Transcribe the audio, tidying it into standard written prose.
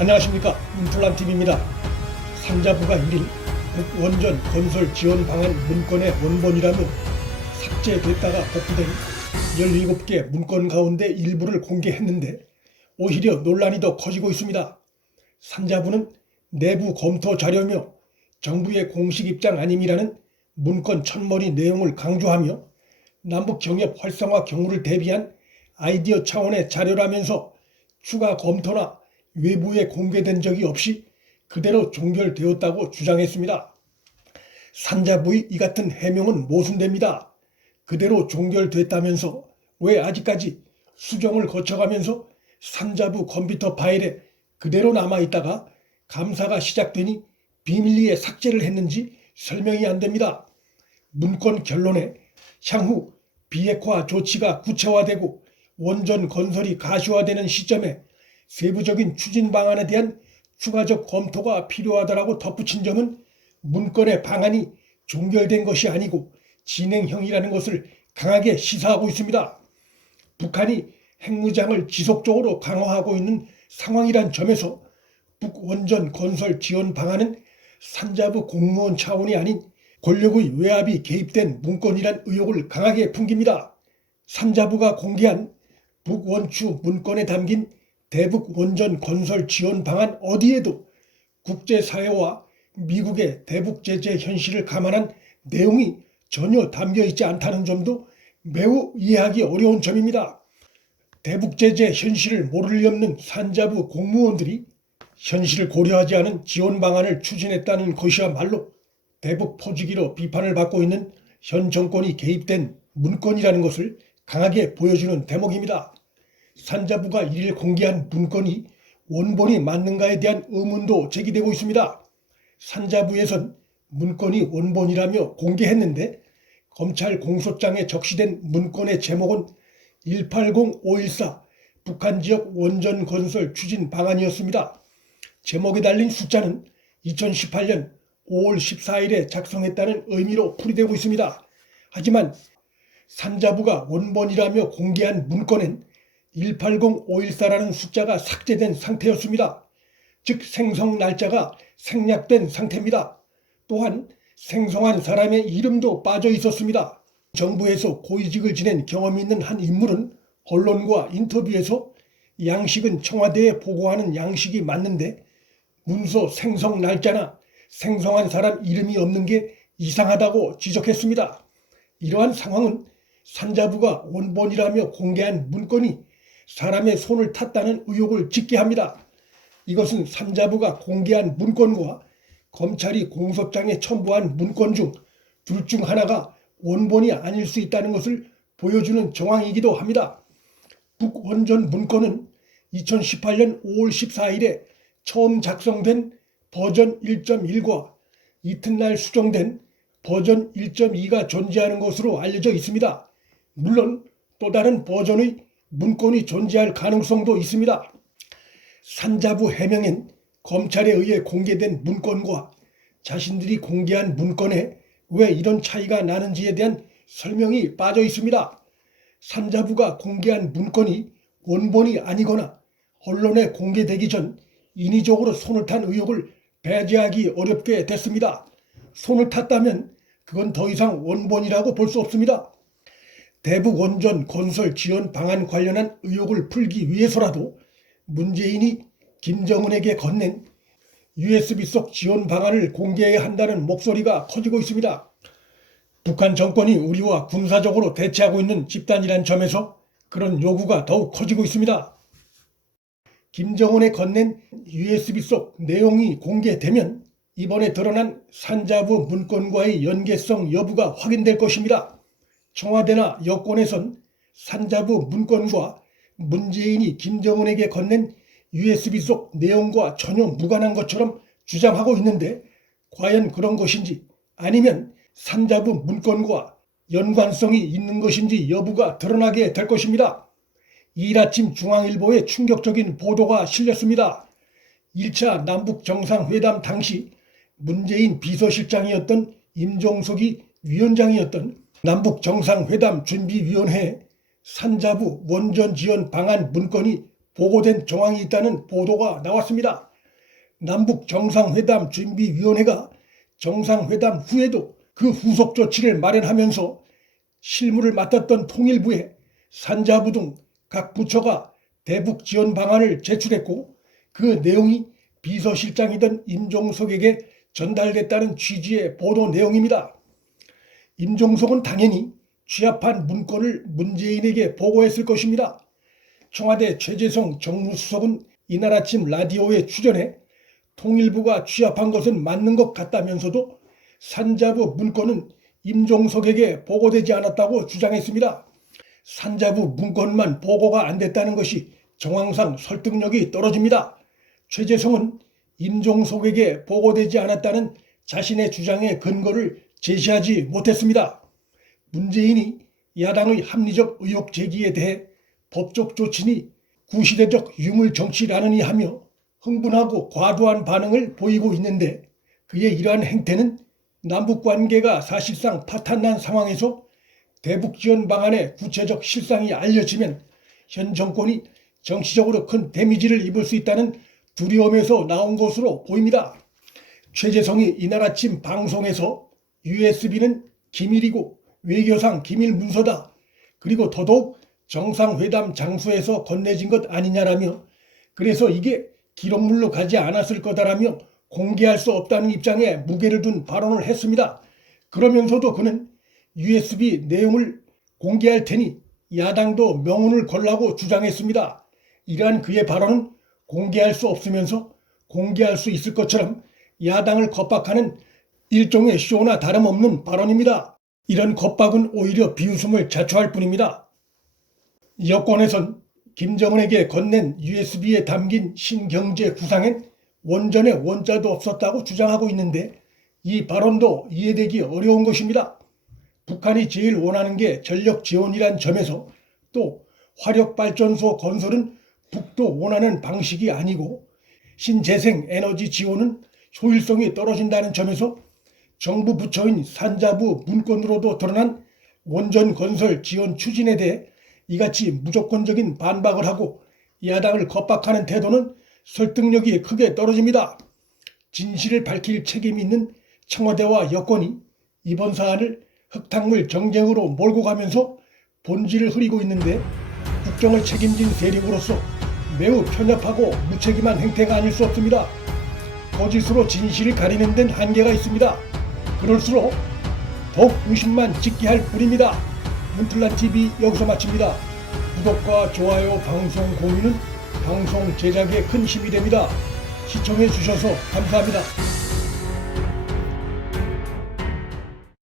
안녕하십니까, 문플란TV입니다. 산자부가 1일 북원전 건설 지원 방안 문건의 원본이라며 삭제됐다가 복구된 17개 문건 가운데 일부를 공개했는데 오히려 논란이 더 커지고 있습니다. 산자부는 내부 검토 자료며 정부의 공식 입장 아님이라는 문건 첫머리 내용을 강조하며 남북 경협 활성화 경우를 대비한 아이디어 차원의 자료라면서 추가 검토나 외부에 공개된 적이 없이 그대로 종결되었다고 주장했습니다. 산자부의 이 같은 해명은 모순됩니다. 그대로 종결됐다면서 왜 아직까지 수정을 거쳐가면서 산자부 컴퓨터 파일에 그대로 남아있다가 감사가 시작되니 비밀리에 삭제를 했는지 설명이 안 됩니다. 문건 결론에 향후 비핵화 조치가 구체화되고 원전 건설이 가시화되는 시점에 세부적인 추진 방안에 대한 추가적 검토가 필요하다라고 덧붙인 점은 문건의 방안이 종결된 것이 아니고 진행형이라는 것을 강하게 시사하고 있습니다. 북한이 핵무장을 지속적으로 강화하고 있는 상황이란 점에서 북원전 건설 지원 방안은 산자부 공무원 차원이 아닌 권력의 외압이 개입된 문건이란 의혹을 강하게 풍깁니다. 산자부가 공개한 북원추 문건에 담긴 대북 원전 건설 지원 방안 어디에도 국제사회와 미국의 대북 제재 현실을 감안한 내용이 전혀 담겨 있지 않다는 점도 매우 이해하기 어려운 점입니다. 대북 제재 현실을 모를 리 없는 산자부 공무원들이 현실을 고려하지 않은 지원 방안을 추진했다는 것이야말로 대북 포주기로 비판을 받고 있는 현 정권이 개입된 문건이라는 것을 강하게 보여주는 대목입니다. 산자부가 1일 공개한 문건이 원본이 맞는가에 대한 의문도 제기되고 있습니다. 산자부에선 문건이 원본이라며 공개했는데 검찰 공소장에 적시된 문건의 제목은 180514 북한지역 원전 건설 추진 방안이었습니다. 제목에 달린 숫자는 2018년 5월 14일에 작성했다는 의미로 풀이되고 있습니다. 하지만 산자부가 원본이라며 공개한 문건엔 180514라는 숫자가 삭제된 상태였습니다. 즉 생성 날짜가 생략된 상태입니다. 또한 생성한 사람의 이름도 빠져 있었습니다. 정부에서 고위직을 지낸 경험이 있는 한 인물은 언론과 인터뷰에서 양식은 청와대에 보고하는 양식이 맞는데 문서 생성 날짜나 생성한 사람 이름이 없는 게 이상하다고 지적했습니다. 이러한 상황은 산자부가 원본이라며 공개한 문건이 사람의 손을 탔다는 의혹을 짓게 합니다. 이것은 산자부가 공개한 문건과 검찰이 공소장에 첨부한 문건 중 둘 중 하나가 원본이 아닐 수 있다는 것을 보여주는 정황이기도 합니다. 북원전 문건은 2018년 5월 14일에 처음 작성된 버전 1.1과 이튿날 수정된 버전 1.2가 존재하는 것으로 알려져 있습니다. 물론 또 다른 버전의 문건이 존재할 가능성도 있습니다. 산자부 해명엔 검찰에 의해 공개된 문건과 자신들이 공개한 문건에 왜 이런 차이가 나는지에 대한 설명이 빠져 있습니다. 산자부가 공개한 문건이 원본이 아니거나 언론에 공개되기 전 인위적으로 손을 탄 의혹을 배제하기 어렵게 됐습니다. 손을 탔다면 그건 더 이상 원본이라고 볼 수 없습니다. 대북 원전 건설 지원 방안 관련한 의혹을 풀기 위해서라도 문재인이 김정은에게 건넨 USB 속 지원 방안을 공개해야 한다는 목소리가 커지고 있습니다. 북한 정권이 우리와 군사적으로 대치하고 있는 집단이란 점에서 그런 요구가 더욱 커지고 있습니다. 김정은에 건넨 USB 속 내용이 공개되면 이번에 드러난 산자부 문건과의 연계성 여부가 확인될 것입니다. 청와대나 여권에선 산자부 문건과 문재인이 김정은에게 건넨 USB 속 내용과 전혀 무관한 것처럼 주장하고 있는데 과연 그런 것인지 아니면 산자부 문건과 연관성이 있는 것인지 여부가 드러나게 될 것입니다. 이일 아침 중앙일보에 충격적인 보도가 실렸습니다. 1차 남북 정상회담 당시 문재인 비서실장이었던 임종석이 위원장이었던 남북 정상회담 준비위원회에 산자부 원전 지원 방안 문건이 보고된 정황이 있다는 보도가 나왔습니다. 남북 정상회담 준비위원회가 정상회담 후에도 그 후속 조치를 마련하면서 실무를 맡았던 통일부에 산자부 등 각 부처가 대북 지원 방안을 제출했고 그 내용이 비서실장이던 임종석에게 전달됐다는 취지의 보도 내용입니다. 임종석은 당연히 취합한 문건을 문재인에게 보고했을 것입니다. 청와대 최재성 정무수석은 이날 아침 라디오에 출연해 통일부가 취합한 것은 맞는 것 같다면서도 산자부 문건은 임종석에게 보고되지 않았다고 주장했습니다. 산자부 문건만 보고가 안 됐다는 것이 정황상 설득력이 떨어집니다. 최재성은 임종석에게 보고되지 않았다는 자신의 주장의 근거를 제시하지 못했습니다. 문재인이 야당의 합리적 의혹 제기에 대해 법적 조치니 구시대적 유물 정치라느니 하며 흥분하고 과도한 반응을 보이고 있는데 그의 이러한 행태는 남북관계가 사실상 파탄난 상황에서 대북 지원 방안의 구체적 실상이 알려지면 현 정권이 정치적으로 큰 데미지를 입을 수 있다는 두려움에서 나온 것으로 보입니다. 최재성이 이날 아침 방송에서 USB는 기밀이고 외교상 기밀 문서다. 그리고 더더욱 정상회담 장소에서 건네진 것 아니냐라며 그래서 이게 기록물로 가지 않았을 거다라며 공개할 수 없다는 입장에 무게를 둔 발언을 했습니다. 그러면서도 그는 USB 내용을 공개할 테니 야당도 명운을 걸라고 주장했습니다. 이러한 그의 발언은 공개할 수 없으면서 공개할 수 있을 것처럼 야당을 겁박하는 일종의 쇼나 다름없는 발언입니다. 이런 겁박은 오히려 비웃음을 자초할 뿐입니다. 여권에선 김정은에게 건넨 USB에 담긴 신경제 구상엔 원전에 원자도 없었다고 주장하고 있는데 이 발언도 이해되기 어려운 것입니다. 북한이 제일 원하는 게 전력 지원이란 점에서 또 화력발전소 건설은 북도 원하는 방식이 아니고 신재생 에너지 지원은 효율성이 떨어진다는 점에서 정부 부처인 산자부 문건으로도 드러난 원전 건설 지원 추진에 대해 이같이 무조건적인 반박을 하고 야당을 겁박하는 태도는 설득력이 크게 떨어집니다. 진실을 밝힐 책임이 있는 청와대와 여권이 이번 사안을 흙탕물 정쟁으로 몰고 가면서 본질을 흐리고 있는데 국정을 책임진 세력으로서 매우 편협하고 무책임한 행태가 아닐 수 없습니다. 거짓으로 진실을 가리는 데는 한계가 있습니다. 그럴수록 더욱 의심만 짓게 할 뿐입니다. 문틀란TV 여기서 마칩니다. 구독과 좋아요, 방송 공유는 방송 제작에 큰 힘이 됩니다. 시청해 주셔서 감사합니다.